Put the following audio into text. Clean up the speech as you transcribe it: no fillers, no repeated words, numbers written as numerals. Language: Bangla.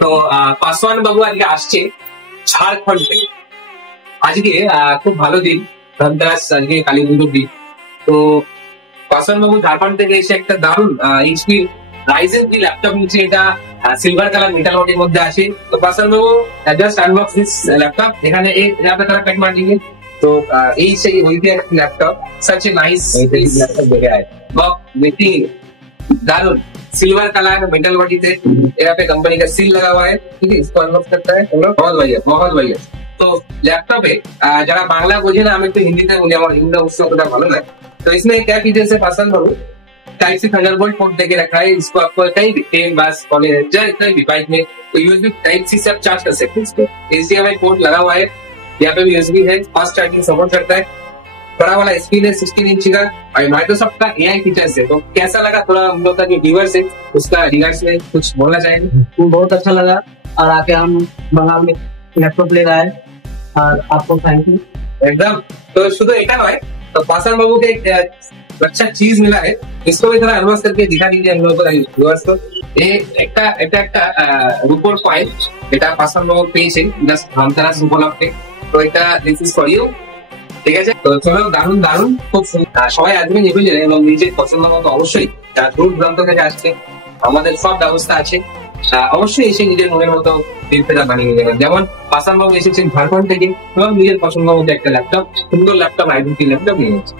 তো পাসওয়ান বাবু আজকে আসছে ঝাড়খণ্ড থেকে। আজকে খুব ভালো দিন, ধনতেরাস, আজকে কালী পুজোর দিন। তো পাসওয়ান বাবু ঝাড়খণ্ড থেকে এসে একটা দারুণ এইচপি রাইজেন যে ল্যাপটপ নিচ্ছে, এটা সিলভার কালার মেটাল বডির মধ্যে আছে। তো পাসওয়ান বাবু জাস্ট আনবক্স দিস ল্যাপটপ। এখানে এই ল্যাপটপ पैक मार देंगे। तो यही से वही भी laptop such a nice laptop लेके आए। बहुत बेहतरीन दारुण सिल्वर कलर मेटल बॉडी थे, यहाँ पे कंपनी का सील लगा हुआ है। ठीक है, इसको अनबॉक्स करता है बहुत बढ़िया, बहुत बढ़िया। तो लैपटॉप है, जरा बांग्ला बोझे ना, हमें तो हिंदी में बोले, हमारे हिंदी उससे थोड़ा मालूम है। तो इसमें क्या फीचर्स है पासवान बाबू? टाइप सी थंडरबोल्ट पोर्ट देके रखा है। इसको आपको कहीं भी ट्रेन, बस, कॉलेज, कहीं भी बाइक में तो यूएसबी टाइप सी से आप चार्ज कर सकते हैं। इसको एचडीएमआई पोर्ट लगा हुआ है, यहाँ पे भी यूएसबी है, फास्ट चार्जिंग सपोर्ट करता है। बड़ा वाला स्क्रीन है 16 इंच का, और माइक्रोसॉफ्ट का एआई फीचर्स है। तो कैसा लगा, थोड़ा हम लोग का जो व्यूअर्स है उसका रिगार्ड्स में कुछ बोलना चाहेंगे? बहुत अच्छा लगा, और आके हम बंगाल में लैपटॉप ले रहा है, और आपको थैंक यू एकदम। तो शुद्ध एक है तो पासवान बाबू के एक अच्छा चीज मिला है, इसको भी थोड़ा अनबॉक्स करके दिखा दीजिए हम लोगों को व्यूअर्स को। একটা রূপোর কয়েন, এটা পাসওয়ান বাবু পেয়েছেন জাস্ট ধনতেরাস উপলক্ষে। তো এটা দিস ইজ ফর ইউ, ঠিক আছে? তো চলো, দারুণ দারুণ, খুব সবাই আসবেন এগুলো, এবং নিজের পছন্দ মতো অবশ্যই দূর দূরান্ত থেকে আসছে, আমাদের সব ব্যবস্থা আছে। অবশ্যই এসে নিজের মনের মতো প্রিন্টার বানিয়ে নিয়ে যাবেন। যেমন পাসওয়ান বাবু এসেছেন ঝাড়খণ্ড থেকে এবং নিজের পছন্দ মতো একটা ল্যাপটপ, সুন্দর ল্যাপটপ, আইডেন্টি ল্যাপটপ নিয়ে গেছে।